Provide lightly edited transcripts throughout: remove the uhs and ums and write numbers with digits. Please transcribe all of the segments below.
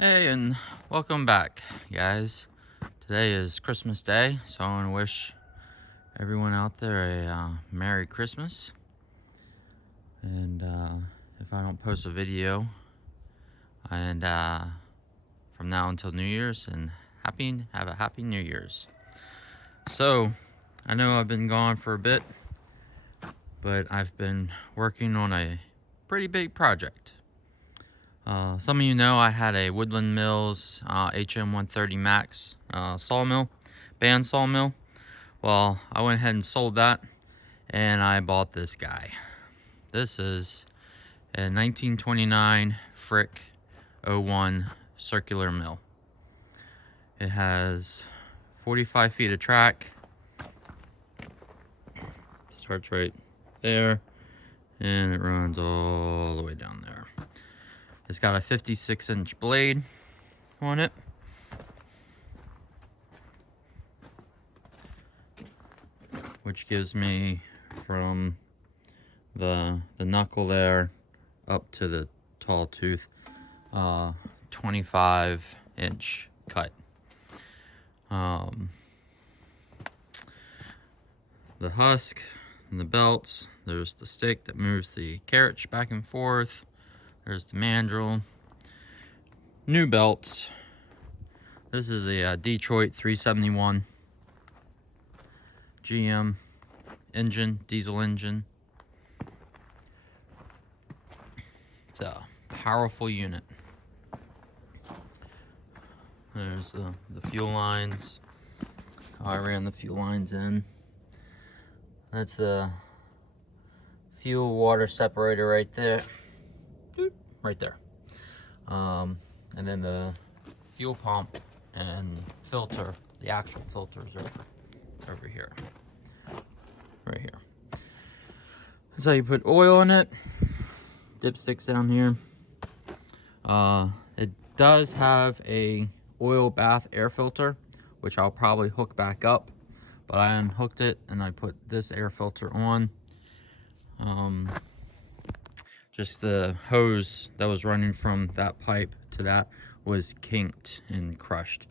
Hey, and welcome back, guys. Today is Christmas Day, so I want to wish everyone out there a Merry Christmas. And if I don't post a video, and from now until New Year's, and have a happy New Year's. So, I know I've been gone for a bit, but I've been working on a pretty big project. Some of you know I had a Woodland Mills HM130 Max sawmill, band sawmill. Well, I went ahead and sold that, and I bought this guy. This is a 1929 Frick 01 circular mill. It has 45 feet of track. Starts right there, and it runs all the way down there. It's got a 56-inch blade on it. Which gives me from the knuckle there up to the tall tooth 25-inch cut. The husk and the belts, there's the stick that moves the carriage back and forth. There's the mandrel. New belts. This is a Detroit 371 GM engine, diesel engine. It's a powerful unit. There's the fuel lines. How I ran the fuel lines in. That's the fuel water separator right there. Right there. And then the fuel pump and filter, the actual filters are over here. Right here. That's how you put oil in it. Dipsticks down here. It does have a oil bath air filter, which I'll probably hook back up, but I unhooked it and I put this air filter on. Just the hose that was running from that pipe to that was kinked and crushed.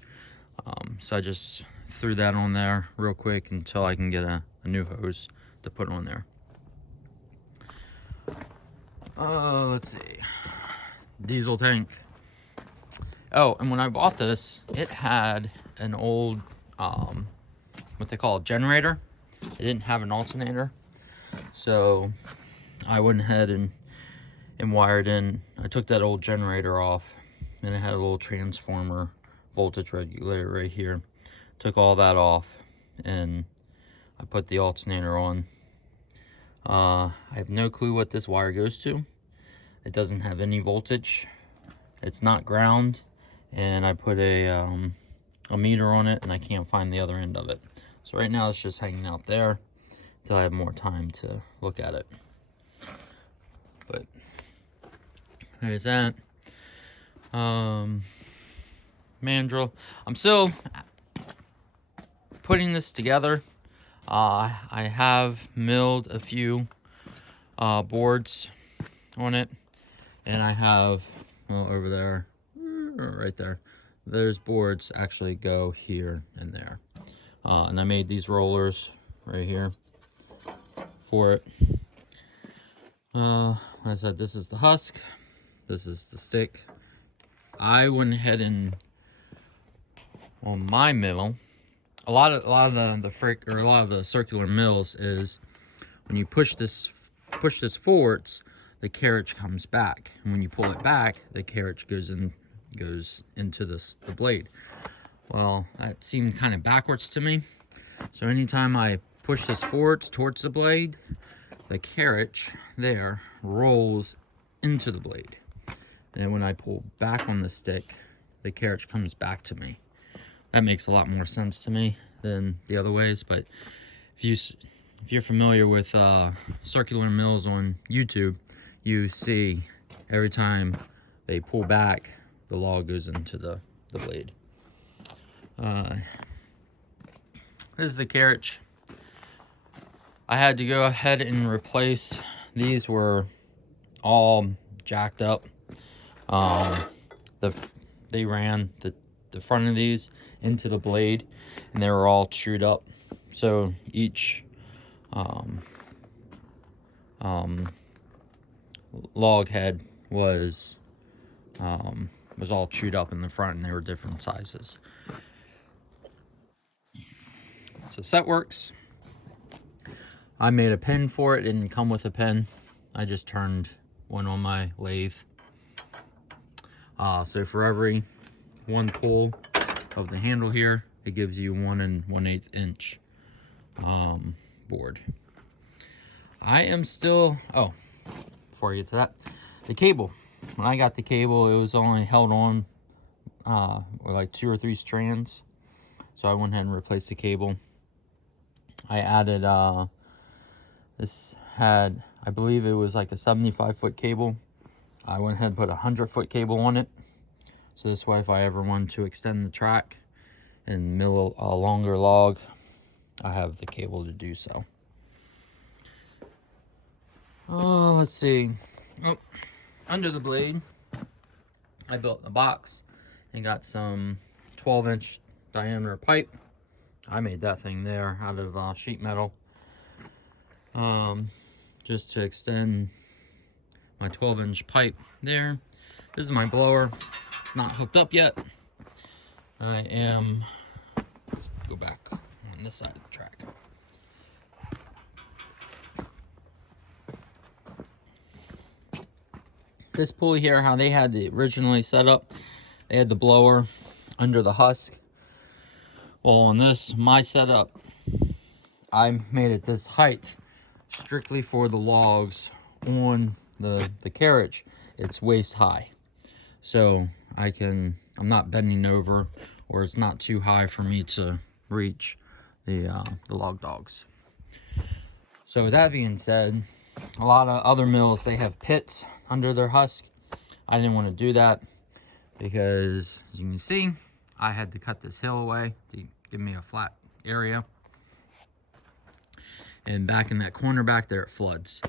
So I just threw that on there real quick until I can get a new hose to put on there. Let's see. Diesel tank. Oh, and when I bought this, it had an old, what they call a generator. It didn't have an alternator. So I went ahead and wired in. I took that old generator off, and it had a little transformer voltage regulator right here. Took all that off, and I put the alternator on. I have no clue what this wire goes to. It doesn't have any voltage. It's not ground, and I put a meter on it, and I can't find the other end of it. So right now it's just hanging out there until I have more time to look at it. But there's that. Mandrel. I'm still putting this together. I have milled a few boards on it, and I have, well, over there, right there, those boards actually go here and there. And I made these rollers right here for it. Like I said, this is the husk, this is the stick. I went ahead and, on my mill, a lot of the circular mills is when you push this forwards, the carriage comes back, and when you pull it back, the carriage goes into the blade. Well, that seemed kind of backwards to me. So anytime I push this forwards towards the blade, the carriage there rolls into the blade. And when I pull back on the stick, the carriage comes back to me. That makes a lot more sense to me than the other ways. But if you're familiar with circular mills on YouTube, you see every time they pull back, the log goes into the blade. This is the carriage. I had to go ahead and replace. These were all jacked up. The they ran the front of these into the blade, and they were all chewed up. So each log head was all chewed up in the front, and they were different sizes. So set works. I made a pin for it. It didn't come with a pin. I just turned one on my lathe. So for every one pull of the handle here, it gives you 1 1/8 inch board. I am still, oh, before I get to that, the cable. When I got the cable, it was only held on with like 2 or 3 strands. So I went ahead and replaced the cable. I added, this had, I believe it was like a 75-foot cable. I went ahead and put a 100-foot cable on it. So this way, if I ever wanted to extend the track and mill a longer log, I have the cable to do so. Oh, let's see. Oh, under the blade, I built a box and got some 12-inch diameter pipe. I made that thing there out of sheet metal, just to extend my 12-inch pipe there. This is my blower. It's not hooked up yet. Let's go back on this side of the track. This pulley here, how they had it originally set up, they had the blower under the husk. Well, on this, my setup, I made it this height strictly for the logs on the carriage. It's waist high. So I'm not bending over, or it's not too high for me to reach the log dogs. So with that being said, a lot of other mills, they have pits under their husk. I didn't want to do that because, as you can see, I had to cut this hill away to give me a flat area. And back in that corner back there, it floods.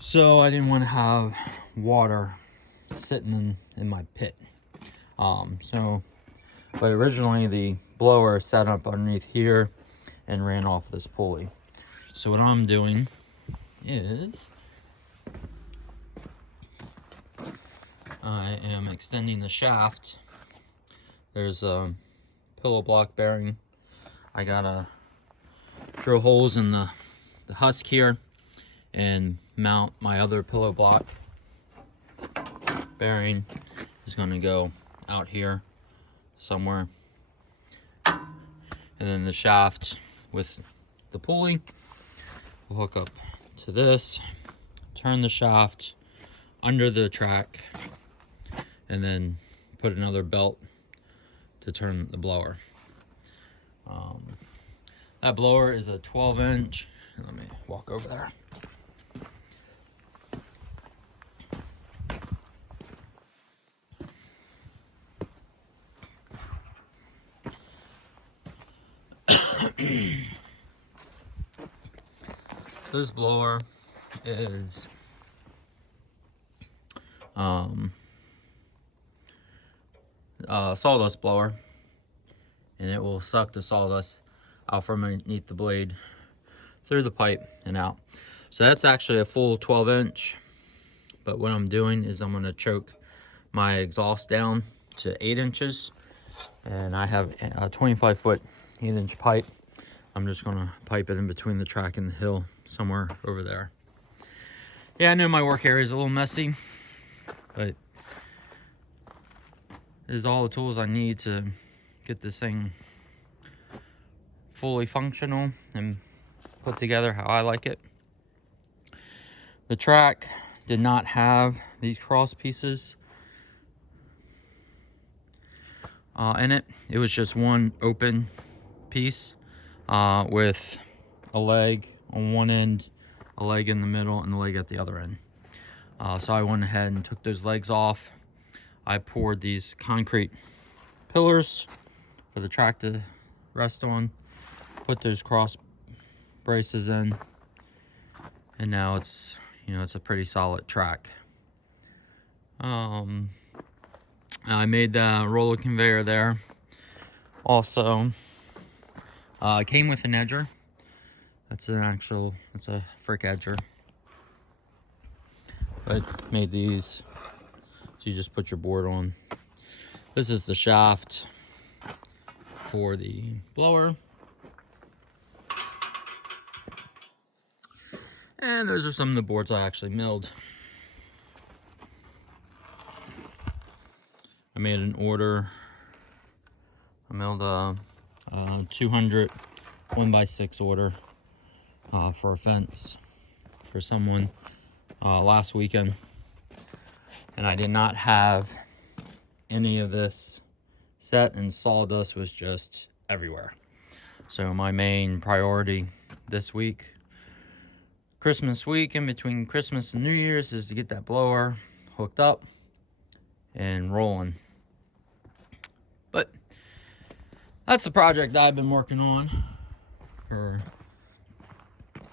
So I didn't want to have water sitting in my pit. But originally the blower sat up underneath here and ran off this pulley. So what I'm doing is I am extending the shaft. There's a pillow block bearing. I gotta drill holes in the husk here and mount my other pillow block bearing. Is going to go out here somewhere, and then the shaft with the pulley will hook up to this, turn the shaft under the track, and then put another belt to turn the blower. That blower is a 12-inch. Let me walk over there. This blower is a sawdust blower, and it will suck the sawdust out from underneath the blade through the pipe and out. So that's actually a full 12-inch, but what I'm doing is I'm going to choke my exhaust down to 8 inches, and I have a 25-foot 8-inch pipe. I'm just going to pipe it in between the track and the hill somewhere over there. Yeah, I know my work area is a little messy, but this is all the tools I need to get this thing fully functional and put together how I like it. The track did not have these cross pieces in it. It was just one open piece with a leg on one end, a leg in the middle, and a leg at the other end. So I went ahead and took those legs off. I poured these concrete pillars for the track to rest on, put those cross braces in, and now it's, it's a pretty solid track. I made the roller conveyor there. Also, came with an edger. That's a frick edger. But made these, so you just put your board on. This is the shaft for the blower. And those are some of the boards I actually milled. I made an order. I milled a 200 1x6 order for a fence for someone last weekend. And I did not have any of this set, and sawdust was just everywhere. So my main priority this week, Christmas week, in between Christmas and New Year's, is to get that blower hooked up and rolling. But that's the project that I've been working on for,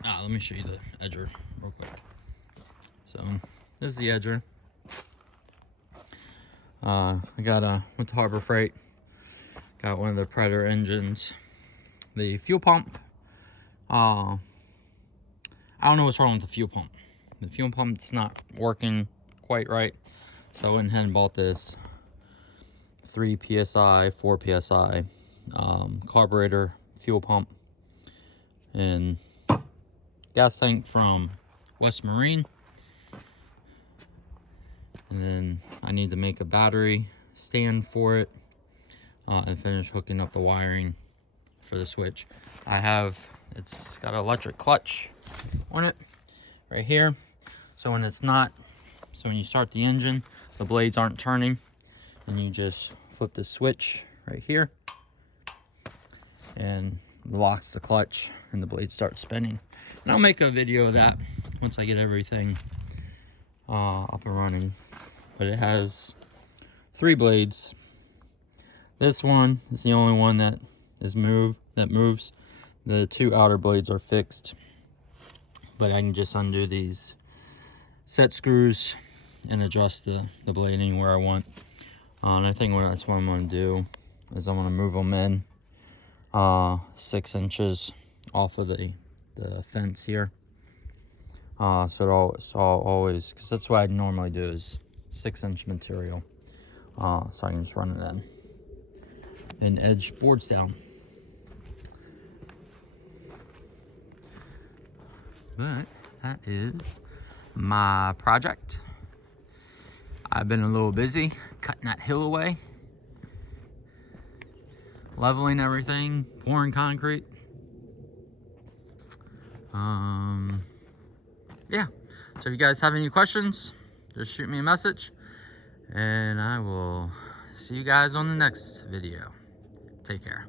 let me show you the edger real quick. So this is the edger. I got with Harbor Freight, got one of the Predator engines. The fuel pump, I don't know what's wrong with the fuel pump. The fuel pump's not working quite right. So I went ahead and bought this 3 PSI, 4 PSI carburetor fuel pump and gas tank from West Marine. And then I need to make a battery stand for it and finish hooking up the wiring for the switch. It's got an electric clutch on it right here. So when you start the engine, the blades aren't turning, and you just flip the switch right here and locks the clutch and the blades start spinning. And I'll make a video of that once I get everything up and running. But it has 3 blades. This one is the only one that moves. The 2 outer blades are fixed, but I can just undo these set screws and adjust the blade anywhere I want. And I think that's what I'm going to do is I'm going to move them in 6 inches off of the fence here. So I'll always, because that's what I normally do, is 6-inch material. So I can just run it in and edge boards down. But that is my project. I've been a little busy cutting that hill away, leveling everything, pouring concrete. Yeah, so if you guys have any questions, just shoot me a message, and I will see you guys on the next video. Take care.